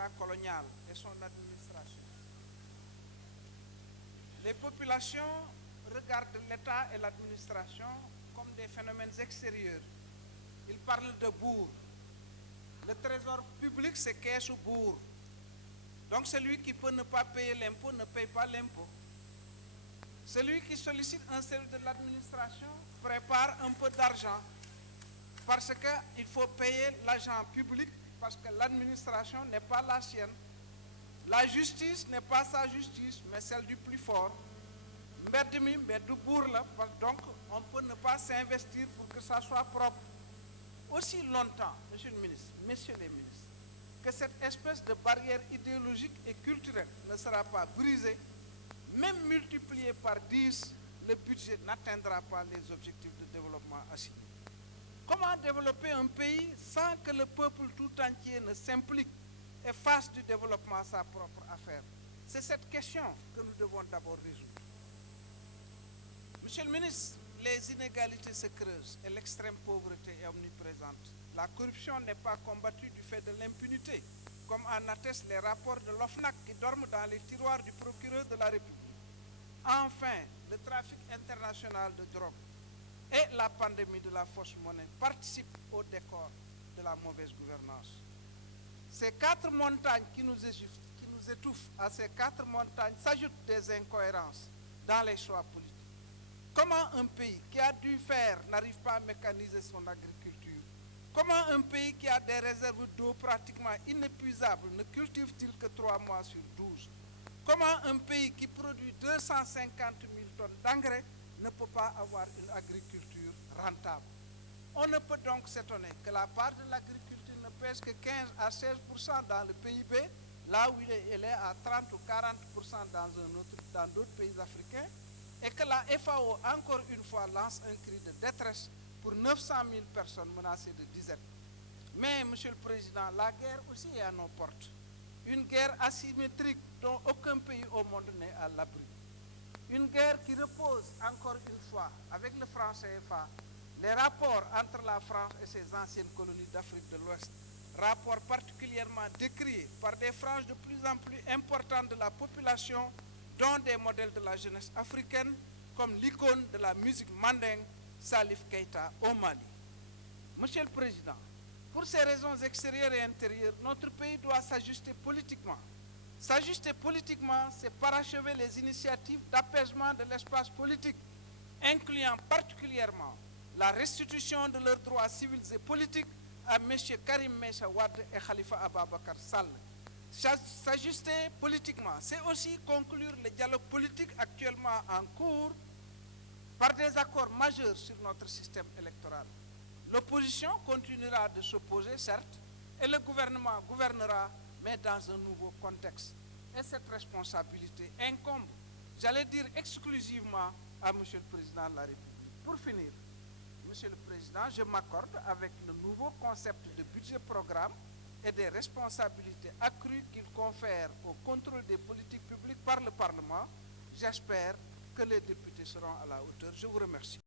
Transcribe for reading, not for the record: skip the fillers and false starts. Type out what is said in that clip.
l'État colonial et son administration. Les populations regardent l'État et l'administration comme des phénomènes extérieurs. Ils parlent de bourg. Le trésor public, c'est caisse ou bourg. Donc celui qui peut ne pas payer l'impôt ne paye pas l'impôt. Celui qui sollicite un service de l'administration prépare un peu d'argent parce qu'il faut payer l'agent public parce que l'administration n'est pas la sienne. La justice n'est pas sa justice, mais celle du plus fort. Mbedd mi mbeddu buur la, donc on peut ne pas s'investir pour que ça soit propre. Aussi longtemps, monsieur le ministre, messieurs les ministres, que cette espèce de barrière idéologique et culturelle ne sera pas brisée, même multiplié par 10, le budget n'atteindra pas les objectifs de développement assignés. Comment développer un pays sans que le peuple tout entier ne s'implique et fasse du développement sa propre affaire? C'est cette question que nous devons d'abord résoudre. Monsieur le ministre, les inégalités se creusent et l'extrême pauvreté est omniprésente. La corruption n'est pas combattue du fait de l'impunité, comme en attestent les rapports de l'OFNAC qui dorment dans les tiroirs du procureur de la République. Enfin, le trafic international de drogue et la pandémie de la fausse monnaie participent au décor de la mauvaise gouvernance. Ces 4 montagnes qui nous étouffent, à ces 4 montagnes s'ajoutent des incohérences dans les choix politiques. Comment un pays qui a dû faire n'arrive pas à mécaniser son agriculture? Comment un pays qui a des réserves d'eau pratiquement inépuisables ne cultive-t-il que 3 mois sur 12? Comment un pays qui produit 250 000 tonnes d'engrais ne peut pas avoir une agriculture rentable? On ne peut donc s'étonner que la part de l'agriculture ne pèse que 15 à 16% dans le PIB, là où elle est à 30 ou 40% dans d'autres pays africains, et que la FAO, encore une fois, lance un cri de détresse pour 900 000 personnes menacées de disette. Mais, Monsieur le Président, la guerre aussi est à nos portes. Une guerre asymétrique dont aucun pays au monde n'est à l'abri. Une guerre qui repose, encore une fois, avec le franc CFA, les rapports entre la France et ses anciennes colonies d'Afrique de l'Ouest, rapports particulièrement décriés par des franges de plus en plus importantes de la population, dont des modèles de la jeunesse africaine, comme l'icône de la musique mandingue, Salif Keïta au Mali. Monsieur le Président, pour ces raisons extérieures et intérieures, notre pays doit s'ajuster politiquement. S'ajuster politiquement, c'est parachever les initiatives d'apaisement de l'espace politique, incluant particulièrement la restitution de leurs droits civils et politiques à M. Karim Meïssa Wade et Khalifa Ababacar Sall. S'ajuster politiquement, c'est aussi conclure le dialogue politique actuellement en cours par des accords majeurs sur notre système électoral. L'opposition continuera de s'opposer, certes, et le gouvernement gouvernera, mais dans un nouveau contexte. Et cette responsabilité incombe, j'allais dire exclusivement, à M. le Président de la République. Pour finir, Monsieur le Président, je m'accorde avec le nouveau concept de budget-programme et des responsabilités accrues qu'il confère au contrôle des politiques publiques par le Parlement. J'espère que les députés seront à la hauteur. Je vous remercie.